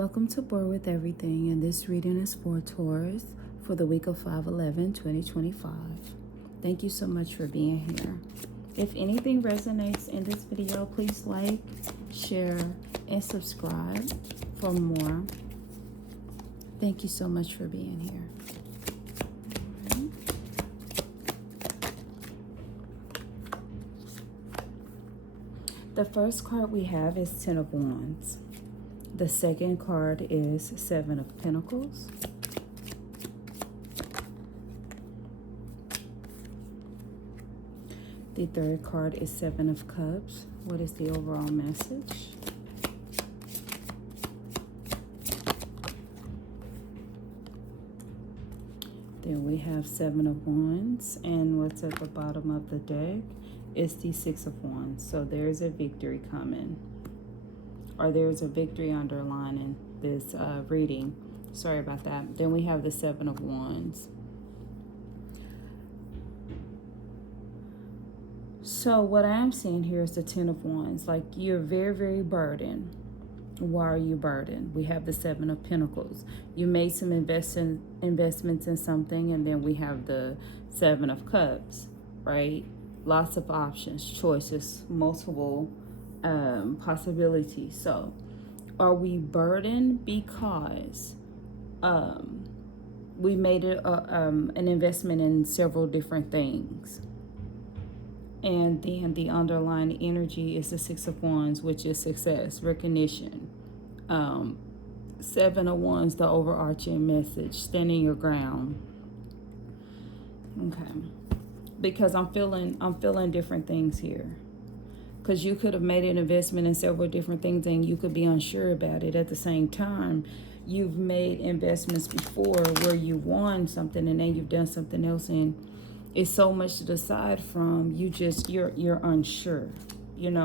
Welcome to Board with Everything, and this reading is for Taurus for the week of 5/11/2025. Thank you so much for being here. If anything resonates in this video, please like, share, and subscribe for more. Thank you so much for being here. All right. The first card we have is Ten of Wands. The second card is Seven of Pentacles. The third card is Seven of Cups. What is the overall message? Then we have Seven of Wands, and what's at the bottom of the deck is the Six of Wands. So there's a victory coming, or there's a victory underlining this reading. Sorry about that. Then we have the Seven of Wands. So what I'm seeing here is the Ten of Wands. Like, you're very, very burdened. Why are you burdened? We have the Seven of Pentacles. You made some investments in something, and then we have the Seven of Cups, right? Lots of options, choices, multiple possibilities. So are we burdened because we made an investment in several different things? And then the underlying energy is the Six of Wands, which is success, recognition. Seven of Wands, the overarching message, standing your ground. Okay. Because I'm feeling different things here. Because you could have made an investment in several different things and you could be unsure about it. At the same time, you've made investments before where you won something and then you've done something else, and it's so much to decide from. You're unsure,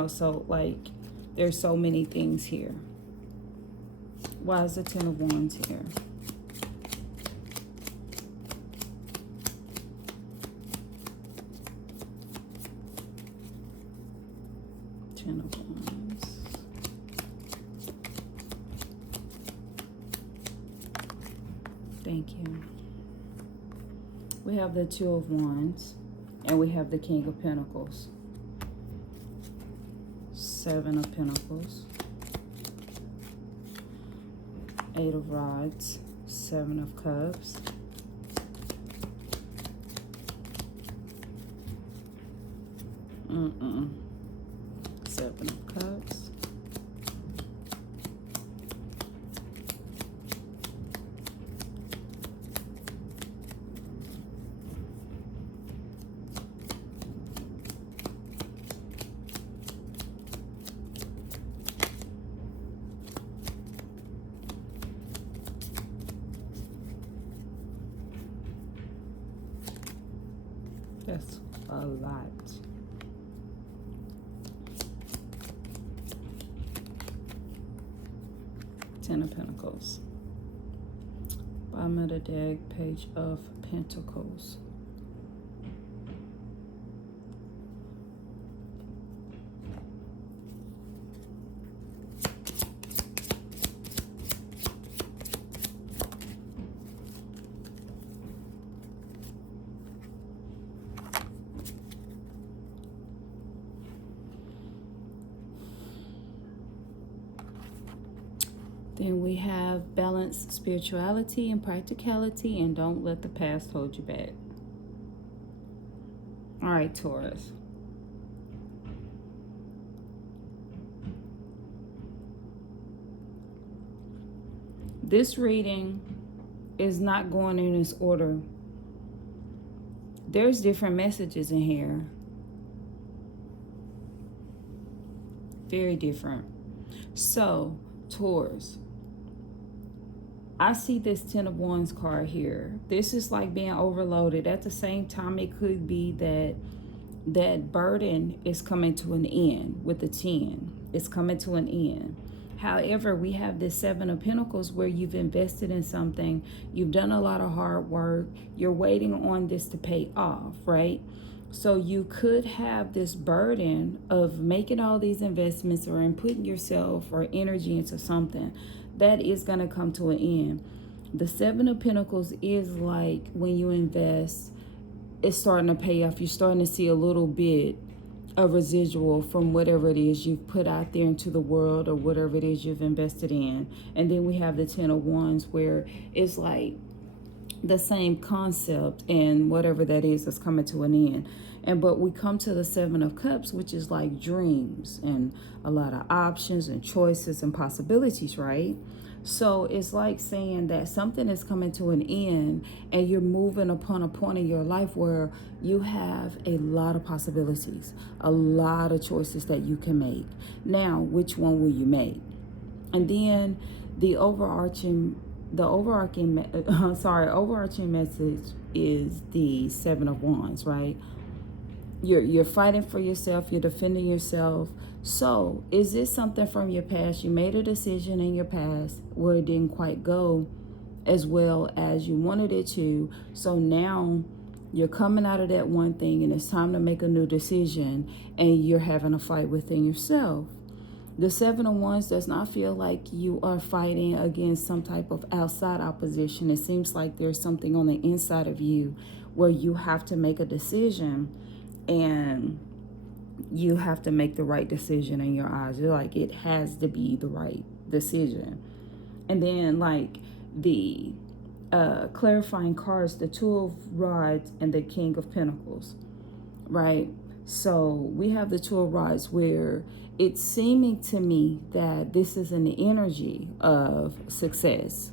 so like there's so many things here. Why is the Ten of Wands here? Ten of Wands. Thank you. We have the Two of Wands, and we have the King of Pentacles. Seven of Pentacles. Eight of Rods. Seven of Cups. Seven of Cups. That's a lot. Ten of Pentacles. Bottom of the deck, Page of Pentacles. Then we have balance, spirituality, and practicality, and don't let the past hold you back. All right, Taurus. This reading is not going in this order. There's different messages in here. Very different. So, Taurus, I see this Ten of Wands card here. This is like being overloaded. At the same time, it could be that burden is coming to an end with the 10. It's coming to an end. However, we have this Seven of Pentacles where you've invested in something. You've done a lot of hard work. You're waiting on this to pay off, right? So you could have this burden of making all these investments or in putting yourself or energy into something that is going to come to an end. The Seven of Pentacles is like when you invest, it's starting to pay off. You're starting to see a little bit of residual from whatever it is you've put out there into the world or whatever it is you've invested in. And then we have the Ten of Wands, where it's like the same concept, and whatever that is coming to an end. But we come to the Seven of Cups, which is like dreams and a lot of options and choices and possibilities, right? So it's like saying that something is coming to an end and you're moving upon a point in your life where you have a lot of possibilities, a lot of choices that you can make. Now, which one will you make? And then the overarching message is the Seven of Wands, right? You're fighting for yourself, you're defending yourself. So is this something from your past? You made a decision in your past where it didn't quite go as well as you wanted it to. So now you're coming out of that one thing and it's time to make a new decision, and you're having a fight within yourself. The Seven of Wands does not feel like you are fighting against some type of outside opposition. It seems like there's something on the inside of you where you have to make a decision, and you have to make the right decision in your eyes. You're like, it has to be the right decision. And then like the clarifying cards, the Two of Rods and the King of Pentacles, right? So we have the Two of Rods, where it's seeming to me that this is an energy of success,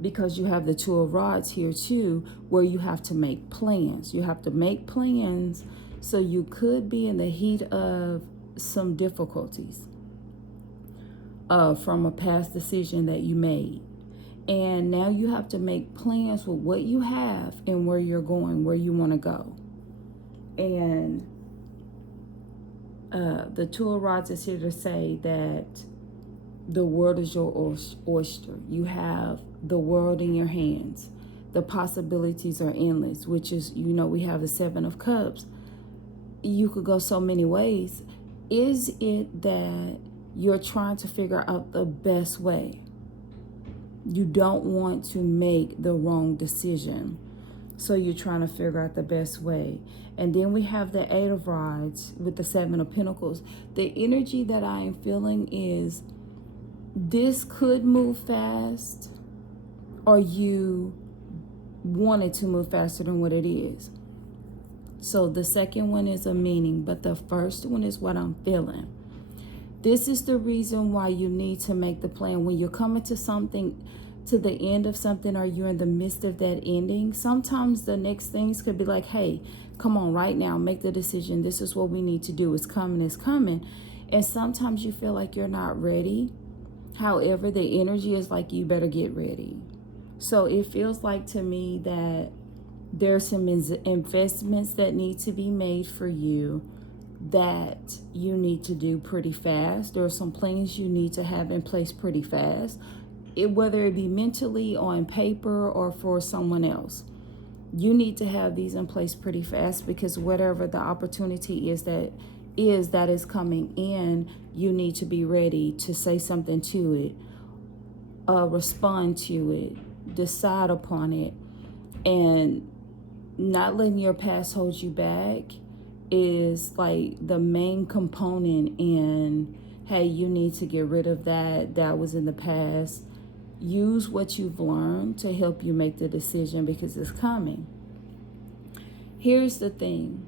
because you have the Two of Rods here too, where you have to make plans. You have to make plans, so you could be in the heat of some difficulties from a past decision that you made. And now you have to make plans with what you have and where you're going, where you want to go. And the Two of Rods is here to say that the world is your oyster. You have the world in your hands. The possibilities are endless, which is, we have the Seven of Cups. You could go so many ways. Is it that you're trying to figure out the best way? You don't want to make the wrong decision, so you're trying to figure out the best way. And then we have the Eight of Rods with the Seven of Pentacles. The energy that I am feeling is this could move fast, or you want it to move faster than what it is. So the second one is a meaning, but the first one is what I'm feeling. This is the reason why you need to make the plan. When you're coming to something, to the end of something, or you're in the midst of that ending, sometimes the next things could be like, hey, come on right now, make the decision. This is what we need to do. It's coming, it's coming. And sometimes you feel like you're not ready. However, the energy is like, you better get ready. So it feels like to me that there's some investments that need to be made for you that you need to do pretty fast. There are some plans you need to have in place pretty fast, whether it be mentally, on paper, or for someone else. You need to have these in place pretty fast, because whatever the opportunity is that is coming in, you need to be ready to say something to it, respond to it, decide upon it. And not letting your past hold you back is like the main component in, hey, you need to get rid of that was in the past. Use what you've learned to help you make the decision, because it's coming. Here's the thing.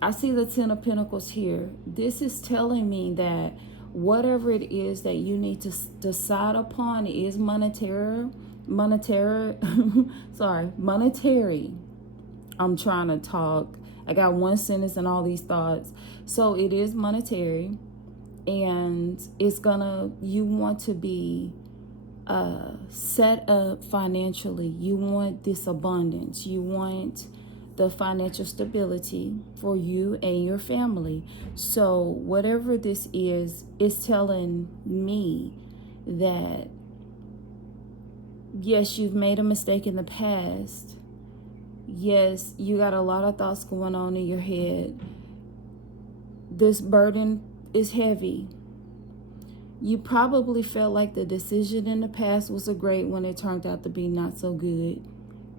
I see the Ten of Pentacles here. This is telling me that whatever it is that you need to decide upon is monetary. I'm trying to talk. I got one sentence and all these thoughts. So it is monetary, and you want to be set up financially. You want this abundance. You want the financial stability for you and your family. So whatever this is telling me that, yes, you've made a mistake in the past. Yes, you got a lot of thoughts going on in your head. This burden is heavy. You probably felt like the decision in the past was a great one. It turned out to be not so good.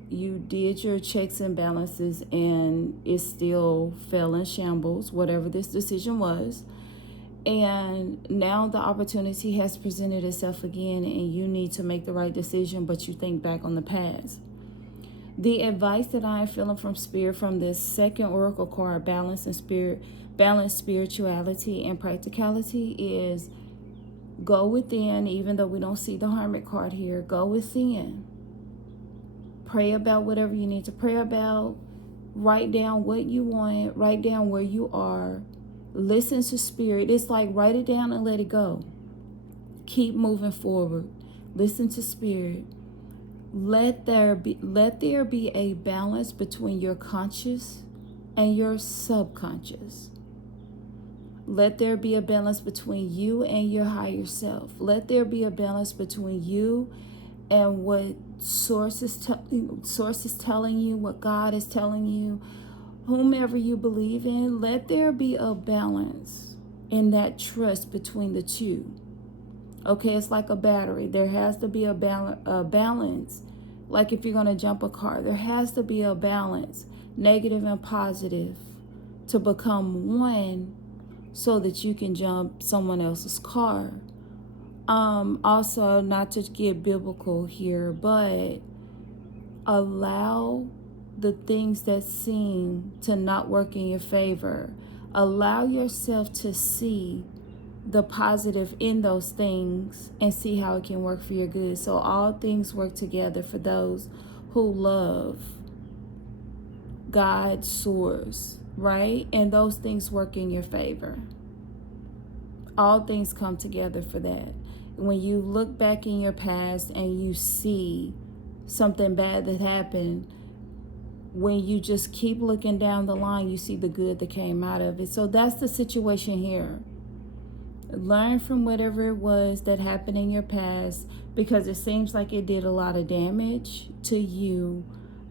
You did your checks and balances and it still fell in shambles, whatever this decision was. And now the opportunity has presented itself again and you need to make the right decision, but you think back on the past. The advice that I am feeling from Spirit from this second oracle card, balance and spirit, balance, spirituality, and practicality, is go within. Even though we don't see the Hermit card here, go within. Pray about whatever you need to pray about. Write down what you want. Write down where you are. Listen to Spirit. It's like write it down and let it go. Keep moving forward. Listen to Spirit. Let there be a balance between your conscious and your subconscious. Let there be a balance between you and your higher self. Let there be a balance between you and what source is telling you, what God is telling you, whomever you believe in. Let there be a balance in that trust between the two. Okay, it's like a battery. There has to be a balance. Like if you're going to jump a car, there has to be a balance, negative and positive, to become one so that you can jump someone else's car. Also, not to get biblical here, but allow the things that seem to not work in your favor. Allow yourself to see the positive in those things and see how it can work for your good. So all things work together for those who love God's source, right? And those things work in your favor. All things come together for that. When you look back in your past and you see something bad that happened, when you just keep looking down the line, you see the good that came out of it. So that's the situation here. Learn from whatever it was that happened in your past, because it seems like it did a lot of damage to you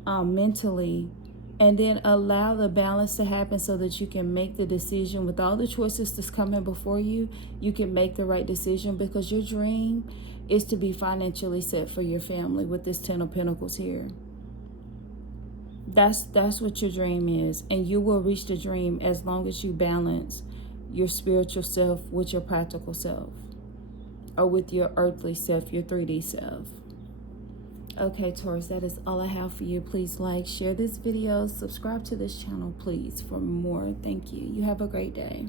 mentally. And then allow the balance to happen so that you can make the decision with all the choices that's coming before you. You can make the right decision, because your dream is to be financially set for your family with this 10 of Pentacles here. That's what your dream is. And you will reach the dream as long as you balance your spiritual self with your practical self, or with your earthly self, your 3D self. Okay, Taurus, that is all I have for you. Please like, share this video, subscribe to this channel, please, for more. Thank you. You have a great day.